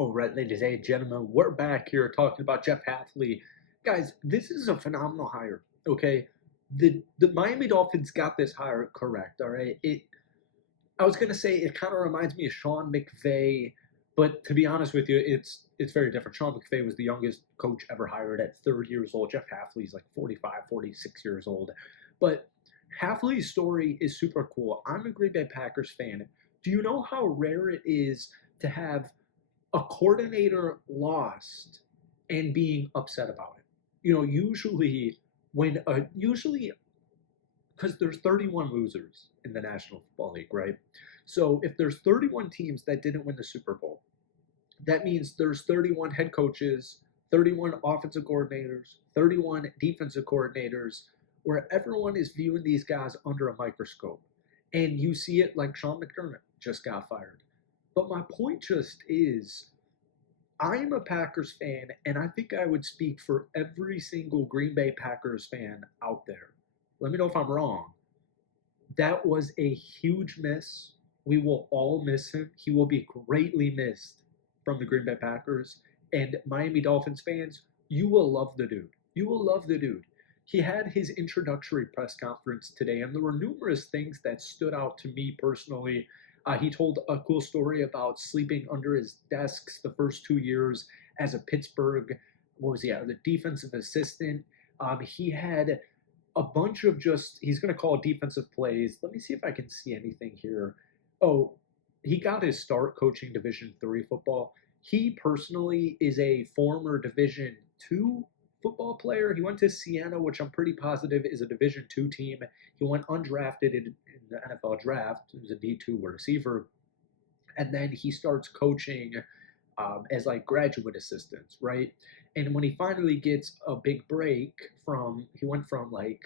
All right, ladies and gentlemen, we're back here talking about Jeff Hafley. Guys, this is a phenomenal hire. Okay, the Miami Dolphins got this hire correct. All right, I was gonna say it kind of reminds me of Sean McVay, but to be honest with you, it's very different. Sean McVay was the youngest coach ever hired at 30 years old. Jeff Hafley's like 45, 46 years old. But Hafley's story is super cool. I'm a Green Bay Packers fan. Do you know how rare it is to have a coordinator lost and being upset about it? Usually usually because there's 31 losers in the National Football League, right? So if there's 31 teams that didn't win the Super Bowl, that means there's 31 head coaches, 31 offensive coordinators, 31 defensive coordinators, where everyone is viewing these guys under a microscope. And you see it like Sean McDermott just got fired. But my point just is, I'm a Packers fan, and I think I would speak for every single Green Bay Packers fan out there. Let me know if I'm wrong. That was a huge miss. We will all miss him. He will be greatly missed from the Green Bay Packers. And Miami Dolphins fans, you will love the dude. You will love the dude. He had his introductory press conference today, and there were numerous things that stood out to me personally. He told a cool story about sleeping under his desks the first 2 years as a Pittsburgh, what was he, the defensive assistant. He had a bunch of he's going to call defensive plays. Let me see if I can see anything here. Oh, he got his start coaching Division III football. He personally is a former Division II football player. He went to Siena, which I'm pretty positive is a Division II team. He went undrafted in the NFL draft. He was a D2 receiver. And then he starts coaching as like graduate assistants, right? And when he finally gets a big break he went from like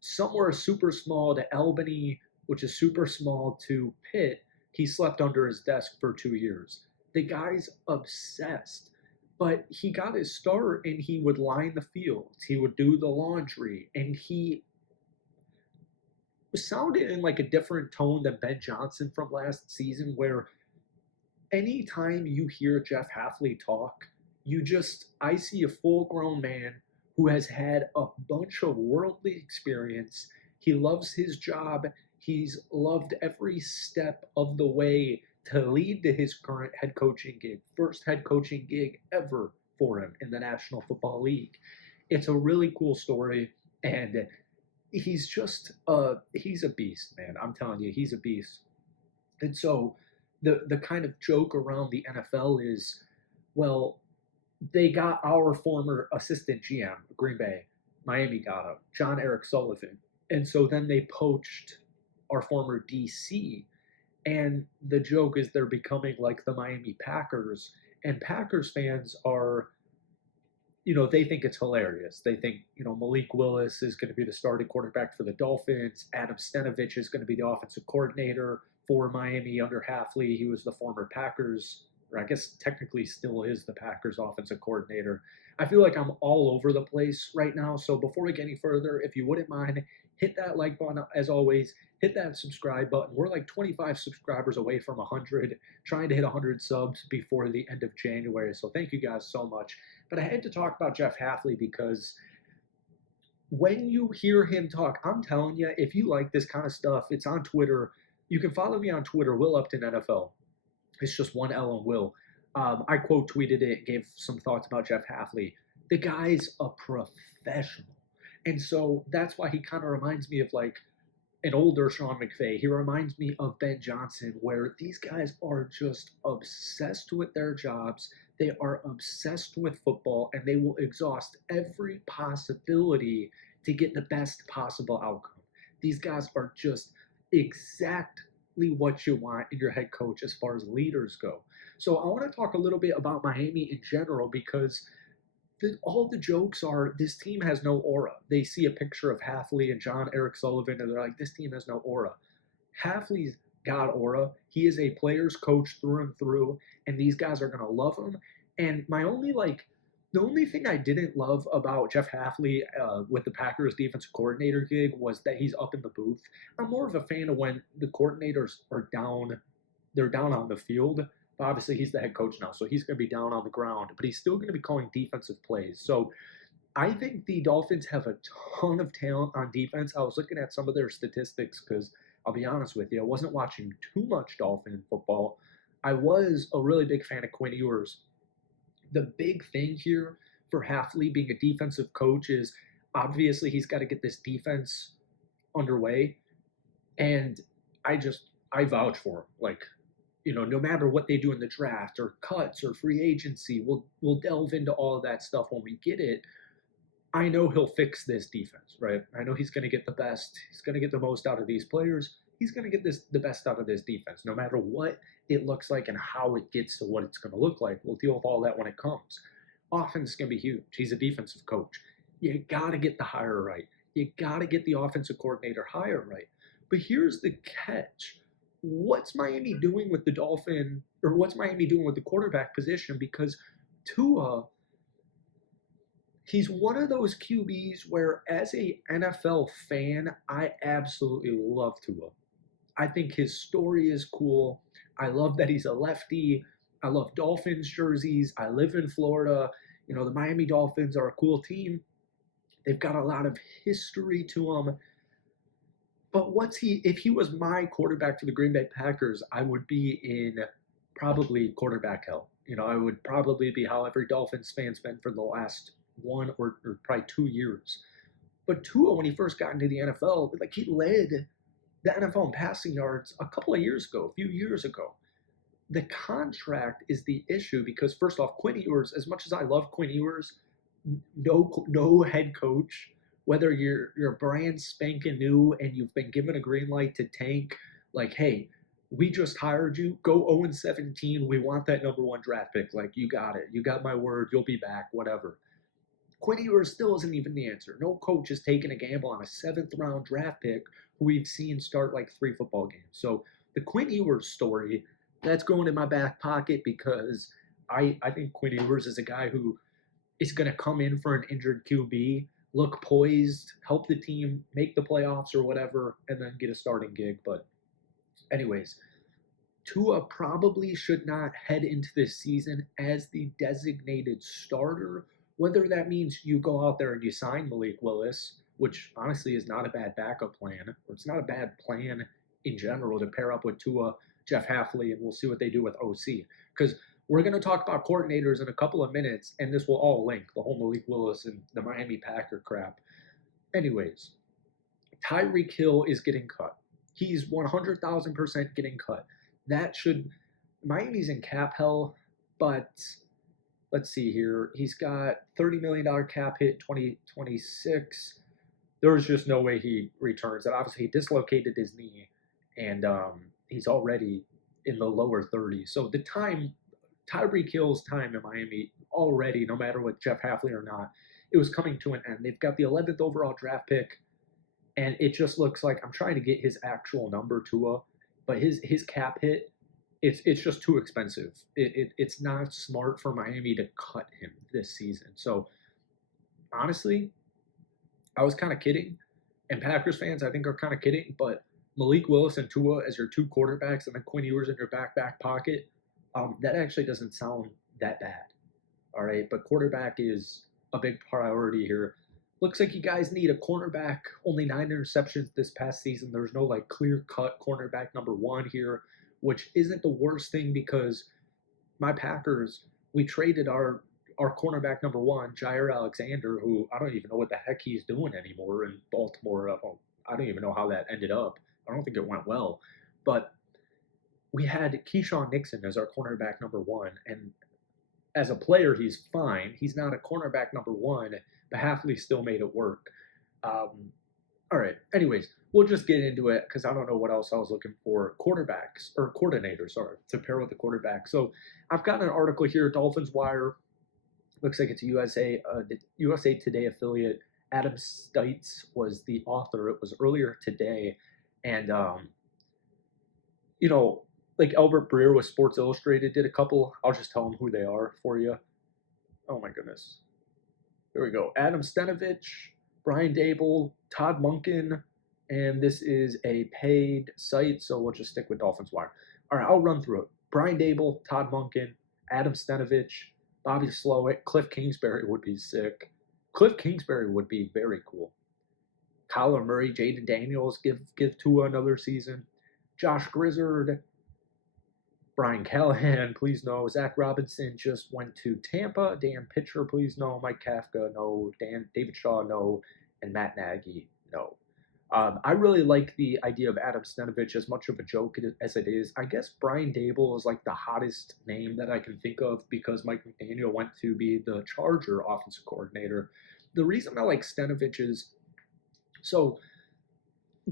somewhere super small to Albany, which is super small, to Pitt. He slept under his desk for 2 years. The guy's obsessed. But he got his start and he would line the fields. He would do the laundry. And he sounded in like a different tone than Ben Johnson from last season, where anytime you hear Jeff Hafley talk, I see a full grown man who has had a bunch of worldly experience. He loves his job. He's loved every step of the way to lead to his current head coaching gig, first head coaching gig ever for him in the National Football League. It's a really cool story, and he's a beast, man. I'm telling you, he's a beast. And so the kind of joke around the NFL is, well, they got our former assistant GM, Green Bay. Miami got him, John Eric Sullivan. And so then they poached our former DC. And the joke is they're becoming like the Miami Packers. And Packers fans are, they think it's hilarious. They think, Malik Willis is going to be the starting quarterback for the Dolphins. Adam Stenavich is going to be the offensive coordinator for Miami under Hafley. He was the former Packers, or I guess technically still is the Packers offensive coordinator. I feel like I'm all over the place right now. So before we get any further, if you wouldn't mind, hit that like button. As always, hit that subscribe button. We're like 25 subscribers away from 100, trying to hit 100 subs before the end of January. So thank you guys so much. But I had to talk about Jeff Hafley because when you hear him talk, I'm telling you, if you like this kind of stuff, it's on Twitter. You can follow me on Twitter, Will Upton NFL. It's just one L on Will. I quote tweeted it, gave some thoughts about Jeff Hafley. The guy's a professional. And so that's why he kind of reminds me of like an older Sean McVay. He reminds me of Ben Johnson, where these guys are just obsessed with their jobs. They are obsessed with football, and they will exhaust every possibility to get the best possible outcome. These guys are just exactly what you want in your head coach as far as leaders go. So I want to talk a little bit about Miami in general, because all the jokes are this team has no aura. They see a picture of Hafley and John Eric Sullivan, and they're like, this team has no aura. Hafley's got aura. He is a player's coach through and through, and these guys are going to love him. And the only thing I didn't love about Jeff Hafley with the Packers defensive coordinator gig was that he's up in the booth. I'm more of a fan of when the coordinators are down, they're down on the field. But obviously, he's the head coach now, so he's going to be down on the ground, but he's still going to be calling defensive plays. So I think the Dolphins have a ton of talent on defense. I was looking at some of their statistics because I'll be honest with you, I wasn't watching too much Dolphin football. I was a really big fan of Quinn Ewers. The big thing here for Hafley being a defensive coach is obviously he's got to get this defense underway. And I vouch for him. Like, no matter what they do in the draft or cuts or free agency, we'll delve into all of that stuff when we get it. I know he'll fix this defense, right? I know he's going to get the best. He's going to get the most out of these players. He's going to get the best out of this defense, no matter what it looks like and how it gets to what it's going to look like. We'll deal with all that when it comes. Offense is going to be huge. He's a defensive coach. You got to get the hire right. You got to get the offensive coordinator hire right. But here's the catch. What's Miami doing with the Dolphin, or what's Miami doing with the quarterback position? Because Tua, he's one of those QBs where, as a NFL fan, I absolutely love Tua. I think his story is cool. I love that he's a lefty. I love Dolphins jerseys. I live in Florida. The Miami Dolphins are a cool team. They've got a lot of history to them. But if he was my quarterback for the Green Bay Packers, I would be in probably quarterback hell. I would probably be how every Dolphins fan's been for the last 1 or probably 2 years. But Tua, when he first got into the NFL, like, he led the NFL in passing yards a few years ago. The contract is the issue because, first off, Quinn Ewers, as much as I love Quinn Ewers, no head coach, whether you're brand spanking new and you've been given a green light to tank, like, hey, we just hired you, go 0-17, we want that number 1 draft pick. Like, you got it. You got my word, you'll be back, whatever. Quinn Ewers still isn't even the answer. No coach is taking a gamble on a 7th-round draft pick who we've seen start like 3 football games. So the Quinn Ewers story, that's going in my back pocket because I think Quinn Ewers is a guy who is going to come in for an injured QB, look poised, help the team make the playoffs or whatever, and then get a starting gig. But anyways, Tua probably should not head into this season as the designated starter, whether that means you go out there and you sign Malik Willis, which honestly is not a bad backup plan, or it's not a bad plan in general to pair up with Tua, Jeff Hafley, and we'll see what they do with OC. Because we're going to talk about coordinators in a couple of minutes, and this will all link, the whole Malik Willis and the Miami Packer crap. Anyways, Tyreek Hill is getting cut. He's 100,000% getting cut. Miami's in cap hell, but let's see here. He's got $30 million cap hit 2026. There's just no way he returns that. Obviously, he dislocated his knee, and he's already in the lower 30s. So Tyreek Hill's time in Miami already, no matter what Jeff Hafley or not, it was coming to an end. They've got the 11th overall draft pick, and it just looks like, I'm trying to get his actual number, Tua, but his cap hit, it's just too expensive. It's not smart for Miami to cut him this season. So honestly, I was kind of kidding, and Packers fans I think are kind of kidding, but Malik Willis and Tua as your 2 quarterbacks and then Quinn Ewers in your back pocket, that actually doesn't sound that bad. All right, but quarterback is a big priority here. Looks like you guys need a cornerback. Only 9 interceptions this past season. There's no like clear-cut cornerback number 1 here, which isn't the worst thing because my Packers, we traded our cornerback number 1, Jair Alexander, who I don't even know what the heck he's doing anymore in Baltimore. I don't even know how that ended up. I don't think it went well. But we had Keyshawn Nixon as our cornerback number 1, and as a player, he's fine. He's not a cornerback number 1, but Hafley still made it work. All right. Anyways, we'll just get into it because I don't know what else I was looking for. Quarterbacks or coordinators, sorry, to pair with the quarterback. So I've got an article here, Dolphins Wire. Looks like it's the USA Today affiliate. Adam Stites was the author. It was earlier today, and like Albert Breer with Sports Illustrated did a couple. I'll just tell them who they are for you. Oh my goodness. Here we go. Adam Stenovich, Brian Dable, Todd Monken, and this is a paid site, so we'll just stick with Dolphins Wire. All right, I'll run through it. Brian Dable, Todd Monken, Adam Stenavich, Bobby Slowick, Cliff Kingsbury would be sick. Cliff Kingsbury would be very cool. Kyler Murray, Jaden Daniels, give Tua another season. Josh Grizzard, Brian Callahan, please no. Zach Robinson just went to Tampa. Dan Pitcher, please no. Mike Kafka, no. David Shaw, no. And Matt Nagy, no. I really like the idea of Adam Stenavich, as much of a joke as it is. I guess Brian Dable is like the hottest name that I can think of because Mike McDaniel went to be the Charger offensive coordinator. The reason I like Stenavich is, so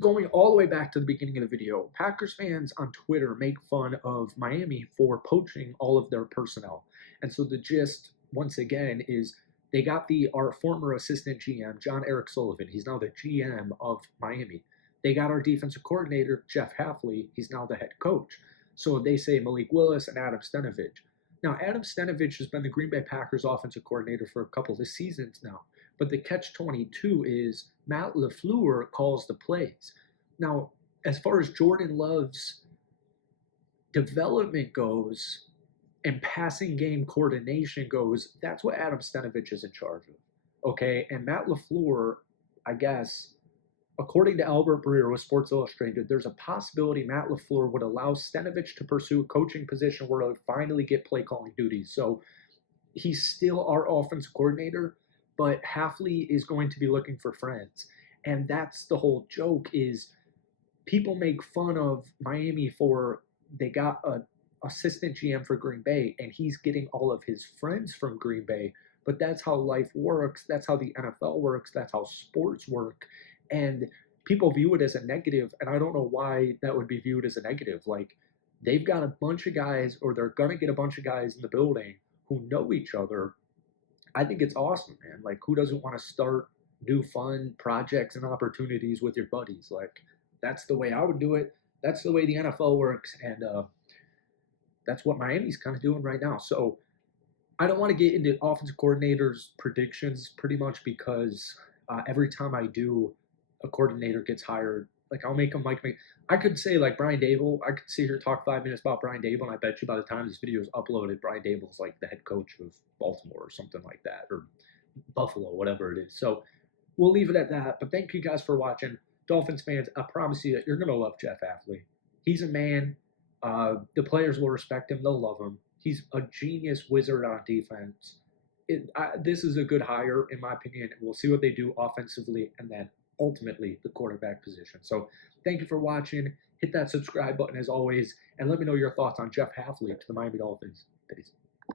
going all the way back to the beginning of the video, Packers fans on Twitter make fun of Miami for poaching all of their personnel. And so the gist, once again, is they got our former assistant GM, John Eric Sullivan. He's now the GM of Miami. They got our defensive coordinator, Jeff Hafley. He's now the head coach. So they say Malik Willis and Adam Stenavich. Now, Adam Stenavich has been the Green Bay Packers offensive coordinator for a couple of seasons now. But the catch-22 is Matt LaFleur calls the plays. Now, as far as Jordan Love's development goes and passing game coordination goes, that's what Adam Stenavich is in charge of. Okay, and Matt LaFleur, I guess, according to Albert Breer with Sports Illustrated, there's a possibility Matt LaFleur would allow Stenavich to pursue a coaching position where he would finally get play-calling duties. So he's still our offensive coordinator, but Hafley is going to be looking for friends. And that's the whole joke is people make fun of Miami for they got an assistant GM for Green Bay, and he's getting all of his friends from Green Bay. But that's how life works. That's how the NFL works. That's how sports work. And people view it as a negative, and I don't know why that would be viewed as a negative. Like, they've got a bunch of guys, or they're going to get a bunch of guys in the building who know each other. I think it's awesome, man. Like, who doesn't want to start new fun projects and opportunities with your buddies? Like, that's the way I would do it. That's the way the NFL works, and that's what Miami's kind of doing right now. So I don't want to get into offensive coordinators' predictions pretty much because every time I do, a coordinator gets hired. Like, I'll make them like me. I could say, like, Brian Dable. I could sit here talk 5 minutes about Brian Dable, and I bet you by the time this video is uploaded, Brian Dable's like the head coach of Baltimore or something like that, or Buffalo, whatever it is. So we'll leave it at that. But thank you guys for watching. Dolphins fans, I promise you that you're going to love Jeff Hafley. He's a man. The players will respect him. They'll love him. He's a genius wizard on defense. This is a good hire, in my opinion. We'll see what they do offensively and then ultimately the quarterback position. So thank you for watching. Hit that subscribe button as always, and let me know your thoughts on Jeff Hafley to the Miami Dolphins. Peace.